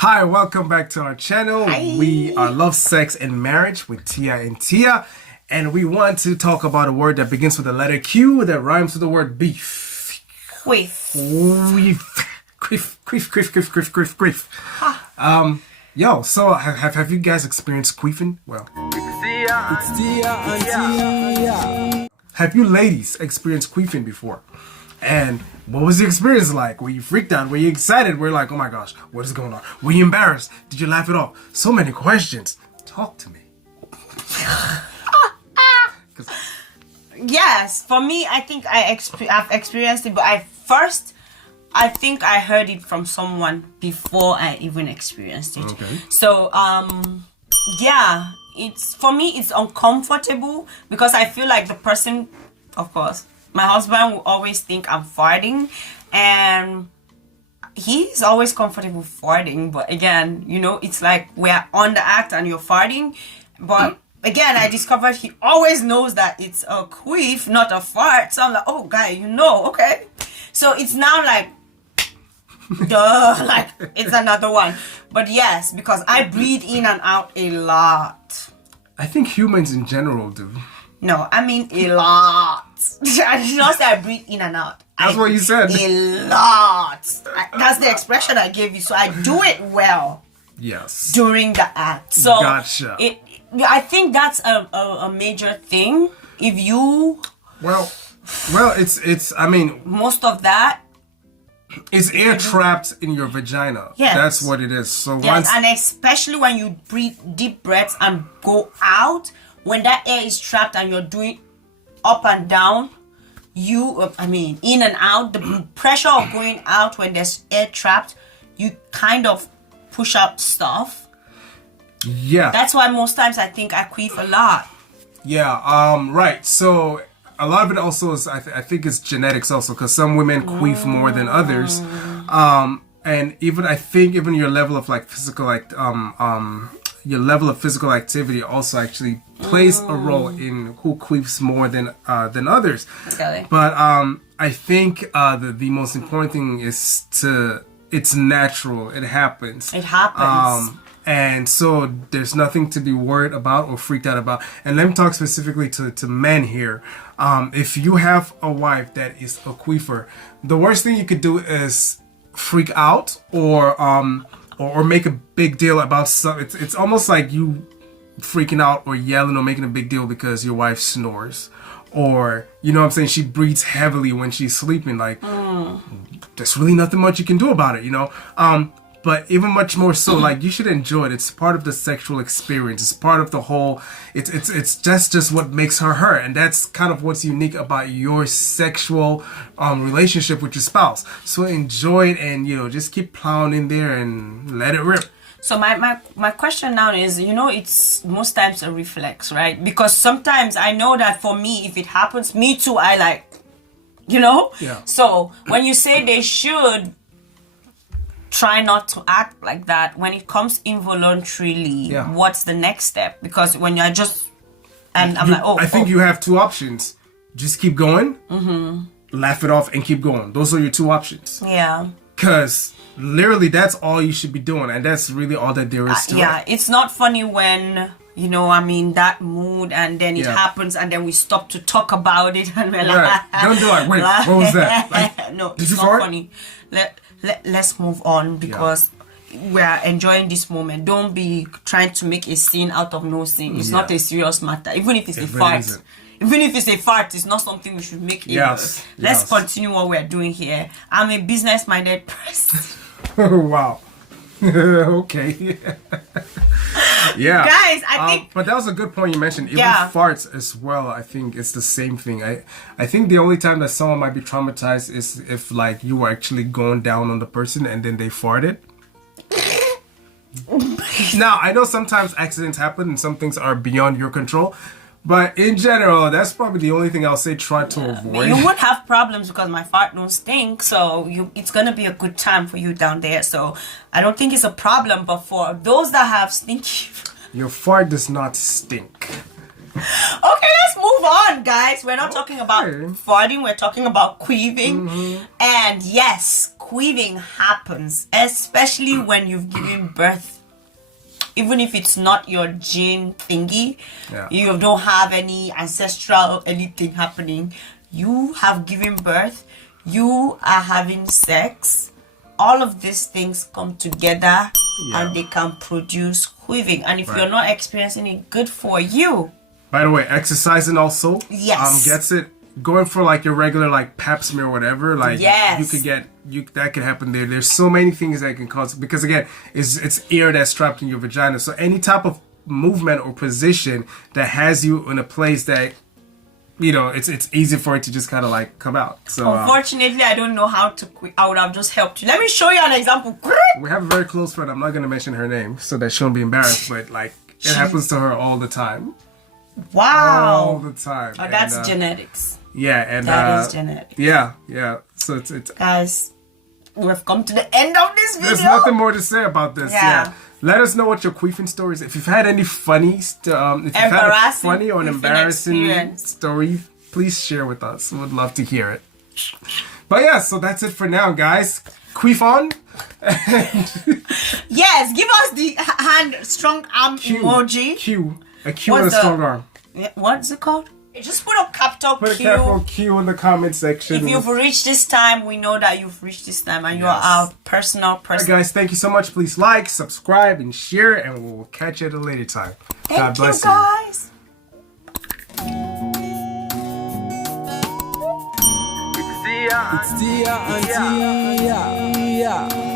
Hi, welcome back to our channel. Hi. We are Love, Sex, and Marriage with Tia and Tia. And we want to talk about a word that begins with the letter Q that rhymes with the word beef. Queef. Queef. Yo, so have you guys experienced queefing? Well, it's Tia and Tia. Have you ladies experienced queefing before? And what was the experience like? Were you freaked out? Were you excited? Were you like, oh my gosh, what is going on? Were you embarrassed? Did you laugh it off? So many questions. Talk to me. Yes, for me, I think I've experienced it, but I think I heard it from someone before I even experienced it. Okay. So, yeah, for me, it's uncomfortable because I feel like the person, of course, my husband will always think I'm farting, and he's always comfortable farting. But again, it's like we're on the act and you're farting. But again, I discovered he always knows that it's a queef, not a fart. So I'm like, oh, guy, okay. So it's now like, duh, like it's another one. But yes, because I breathe in and out a lot. I think humans in general do. No, I mean a lot. I did not say I breathe in and out. That's what you said. A lot. That's the expression I gave you. So I do it well. Yes. During the act. So gotcha. I think that's a major thing. If you well, it's. I mean, most of that. It's air trapped in your vagina. Yes. That's what it is. So yes, and especially when you breathe deep breaths and go out, when that air is trapped and you're doing up and down, in and out, the pressure of going out when there's air trapped, you kind of push up stuff. Yeah. That's why most times I think I queef a lot. Yeah. Right. So a lot of it also is, I think it's genetics also, because some women queef more than others. And even your level of your level of physical activity also actually plays a role in who queefs more than others. Really? But I think the most important thing is it's natural. It happens. It happens. And so there's nothing to be worried about or freaked out about. And let me talk specifically to men here. If you have a wife that is a queefer, the worst thing you could do is freak out or make a big deal about something. It's almost like you freaking out or yelling or making a big deal because your wife snores. Or, she breathes heavily when she's sleeping. Like, there's really nothing much you can do about it, But even much more so, like, you should enjoy it. It's part of the sexual experience. It's part of the whole. It's just what makes her her, and that's kind of what's unique about your sexual relationship with your spouse. So enjoy it, and just keep plowing in there and let it rip. So my question now is, it's most times a reflex, right? Because sometimes I know that for me, if it happens, me too, I like, Yeah. So when you say they should try not to act like that, when it comes involuntarily, what's the next step? Because when you're just, and I'm I think you have two options. Just keep going, laugh it off, and keep going. Those are your two options. Yeah. Because literally that's all you should be doing, and that's really all that there is to it. Yeah, it's not funny when that mood, and then it happens, and then we stop to talk about it, and we're like, don't do it. Wait, what was that? Like, no, did it's you not fart? funny. Let's move on because we're enjoying this moment. Don't be trying to make a scene out of no scene. It's not a serious matter. Even if it's a fart. Isn't. Even if it's a fart, it's not something we should make. Let's continue what we're doing here. I'm a business-minded person. Wow. Okay. Yeah. Guys, I think. But that was a good point you mentioned. Even farts as well, I think it's the same thing. I think the only time that someone might be traumatized is if, like, you were actually going down on the person and then they farted. Now, I know sometimes accidents happen and some things are beyond your control. But in general, that's probably the only thing I'll say try to avoid. You won't have problems because my fart don't stink, so it's gonna be a good time for you down there. So I don't think it's a problem. But for those that have stinky, your fart does not stink. Okay, let's move on, guys. We're not talking about farting, we're talking about queefing. And yes, queefing happens, especially when you've given birth. Even if it's not your gene thingy, you don't have any ancestral anything happening, you have given birth, you are having sex, all of these things come together and they can produce queefing. And if you're not experiencing it, good for you. By the way, exercising also gets it. Going for like your regular like pap smear or whatever, like you could get that could happen there. There's so many things that can cause, because again, it's air that's trapped in your vagina. So any type of movement or position that has you in a place that, you know, it's easy for it to just kind of like come out. So unfortunately, I don't know how to queef. I would have just helped you. Let me show you an example. We have a very close friend. I'm not gonna mention her name so that she won't be embarrassed, but like it happens to her all the time. Wow. All the time. Oh, that's genetics. Yeah, and that is genetics. Yeah. So it's guys, we've come to the end of this video. There's nothing more to say about this. Yeah. Let us know what your queefing stories. If you've had any funny, if you've had a funny or an embarrassing story, please share with us. We would love to hear it. But yeah, so that's it for now, guys. Queef on. Yes, give us the hand strong arm emoji. A Q and a strong arm. What's it called? Just put a capital Q. Put a capital Q in the comment section. If you've reached this time, we know that you've reached this time and you are our personal person. Alright guys, thank you so much. Please like, subscribe, and share, and we'll catch you at a later time. God bless you. Guys. It's Tia and Tia.